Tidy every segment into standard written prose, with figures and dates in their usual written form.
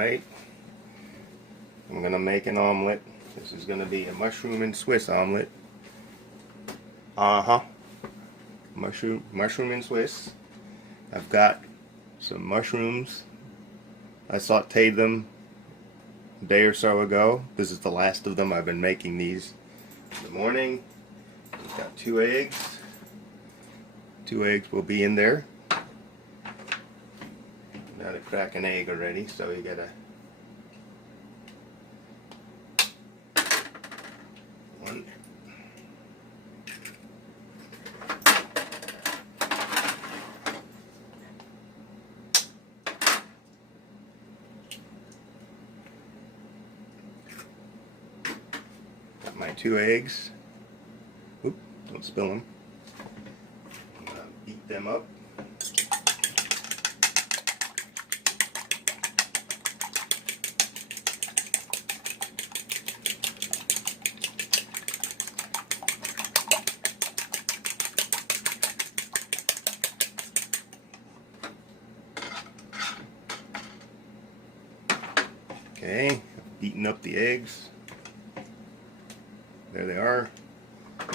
Alright, I'm going to make an omelet. This is going to be a mushroom and Swiss omelet. Mushroom and Swiss. I've got some mushrooms. I sauteed them a day or so ago. This is the last of them. I've been making these in the morning. I've got 2 eggs. 2 eggs will be in there. Now to crack an egg already, so you gotta one. Got my 2 eggs. Oop, don't spill them. I'm gonna beat them up. Okay, I've beaten up the eggs. There they are. I'm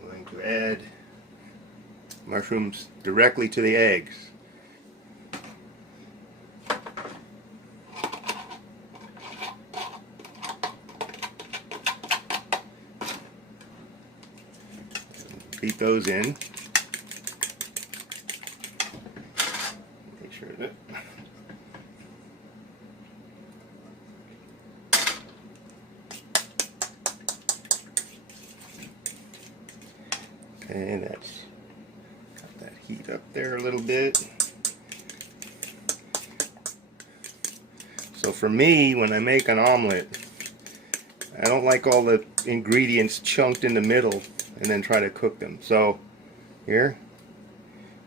going to add mushrooms directly to the eggs. Beat those in. Make sure that okay, that's got that heat up there a little bit. So for me, when I make an omelet, I don't like all the ingredients chunked in the middle and then try to cook them. So here,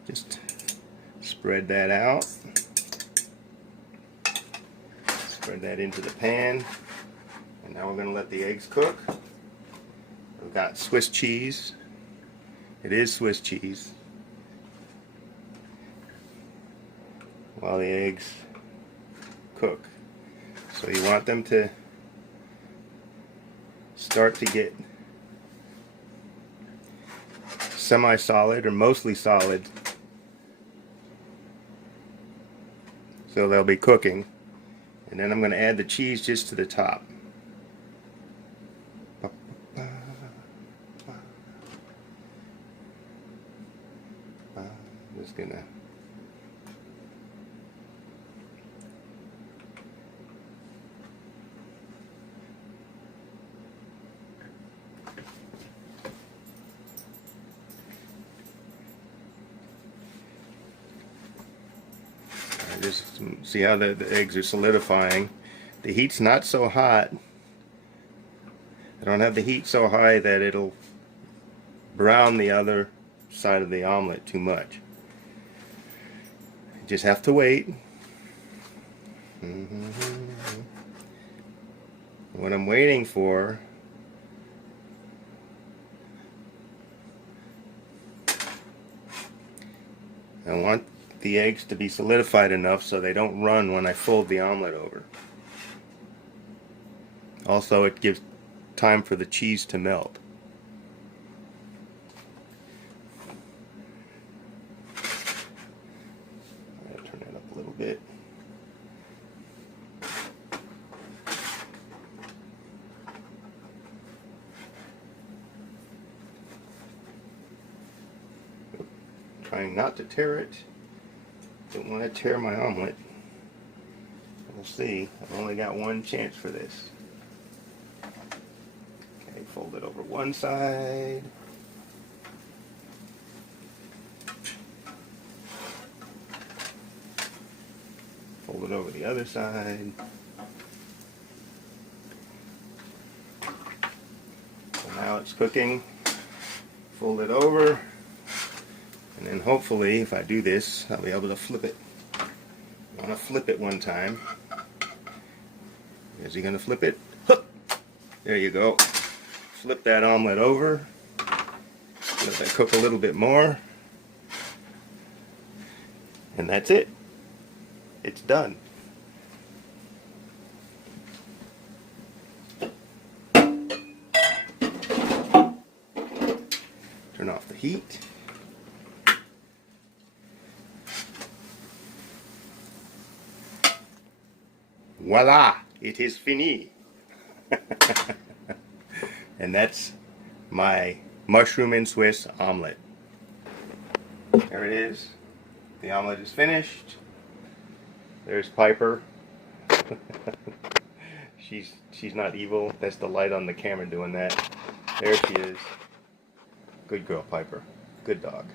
just spread that out. Spread that into the pan. And now we're going to let the eggs cook. We've got Swiss cheese. It is Swiss cheese. While the eggs cook. So you want them to start to get semi-solid or mostly solid. So they'll be cooking. And then I'm going to add the cheese just to the top. Just gonna just see how the eggs are solidifying. The heat's not so hot. I don't have the heat so high that it'll brown the other side of the omelet too much. Just have to wait. What I'm waiting for I want the eggs to be solidified enough so they don't run when I fold the omelet over. Also, it gives time for the cheese to melt. Turn it up a little bit. Trying not to tear it. Don't want to tear my omelet. We'll see. I've only got one chance for this. Okay, fold it over one side. Fold it over the other side. So now it's cooking. Fold it over. And then hopefully, if I do this, I'll be able to flip it. I want to flip it one time. Is he going to flip it? Hup! There you go. Flip that omelet over. Let that cook a little bit more. And that's it. it's done. Turn off the heat. Voila! It is fini. And that's my mushroom and Swiss omelet. There it is. The omelet is finished. There's Piper. She's not evil. That's the light on the camera doing that. There she is. Good girl, Piper. Good dog.